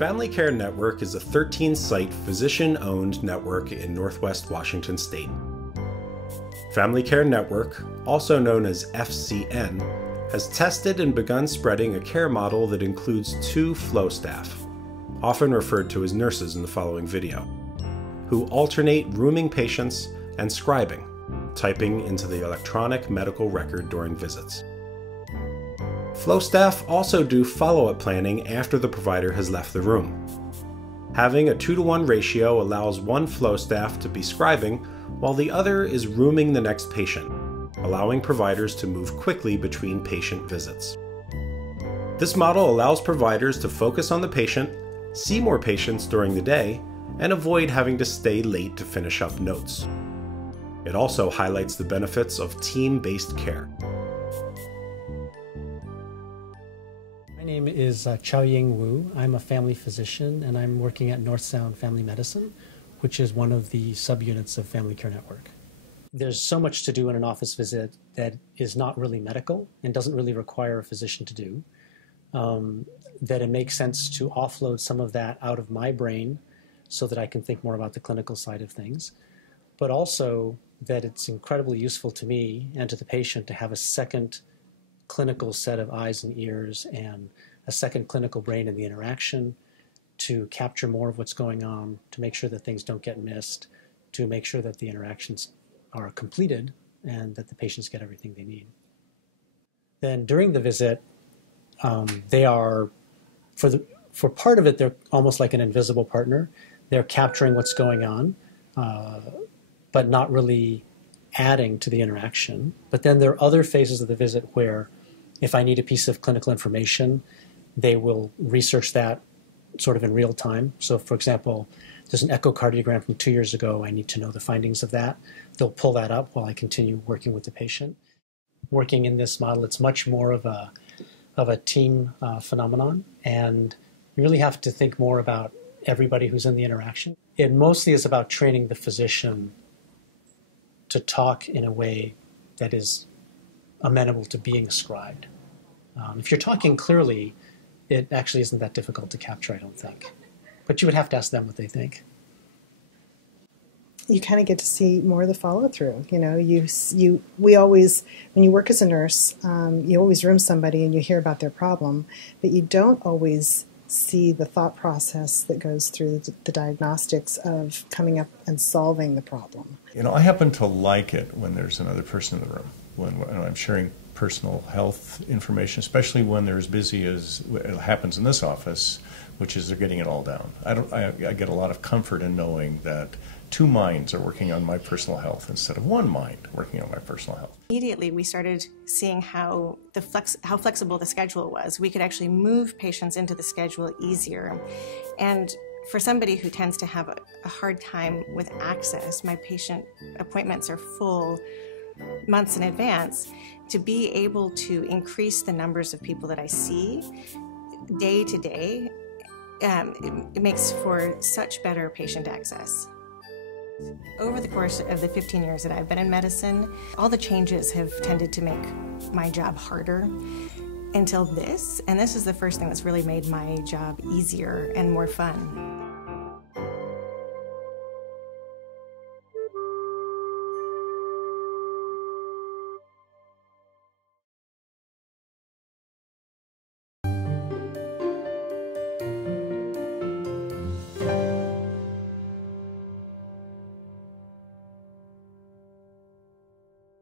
Family Care Network is a 13-site physician-owned network in Northwest Washington State. Family Care Network, also known as FCN, has tested and begun spreading a care model that includes 2 flow staff, often referred to as nurses in the following video, who alternate rooming patients and scribing, typing into the electronic medical record during visits. Flow staff also do follow-up planning after the provider has left the room. Having a 2-to-1 ratio allows one flow staff to be scribing while the other is rooming the next patient, allowing providers to move quickly between patient visits. This model allows providers to focus on the patient, see more patients during the day, and avoid having to stay late to finish up notes. It also highlights the benefits of team-based care. My name is Xiaoying Wu. I'm a family physician and I'm working at North Sound Family Medicine, which is one of the subunits of Family Care Network. There's so much to do in an office visit that is not really medical and doesn't really require a physician to do, that it makes sense to offload some of that out of my brain so that I can think more about the clinical side of things, but also that it's incredibly useful to me and to the patient to have a second clinical set of eyes and ears and a second clinical brain in the interaction to capture more of what's going on, to make sure that things don't get missed, to make sure that the interactions are completed and that the patients get everything they need. Then during the visit, they are, for part of it, they're almost like an invisible partner. They're capturing what's going on, but not really adding to the interaction. But then there are other phases of the visit where if I need a piece of clinical information, they will research that sort of in real time. So for example, there's an echocardiogram from 2 years ago. I need to know the findings of that. They'll pull that up while I continue working with the patient. Working in this model, it's much more of a team phenomenon, and you really have to think more about everybody who's in the interaction. It mostly is about training the physician to talk in a way that is amenable to being scribed. If you're talking clearly, it actually isn't that difficult to capture, I don't think. But you would have to ask them what they think. You kind of get to see more of the follow-through. You know, we always, when you work as a nurse, you always room somebody and you hear about their problem, but you don't always see the thought process that goes through the diagnostics of coming up and solving the problem. You know, I happen to like it when there's another person in the room, when I'm sharing personal health information, especially when they're as busy as it happens in this office, which is they're getting it all down. I get a lot of comfort in knowing that 2 minds are working on my personal health instead of 1 mind working on my personal health. Immediately we started seeing how flexible the schedule was. We could actually move patients into the schedule easier. And for somebody who tends to have a hard time with access, my patient appointments are full months in advance, to be able to increase the numbers of people that I see day to day, it makes for such better patient access. Over the course of the 15 years that I've been in medicine, all the changes have tended to make my job harder until this, and this is the first thing that's really made my job easier and more fun.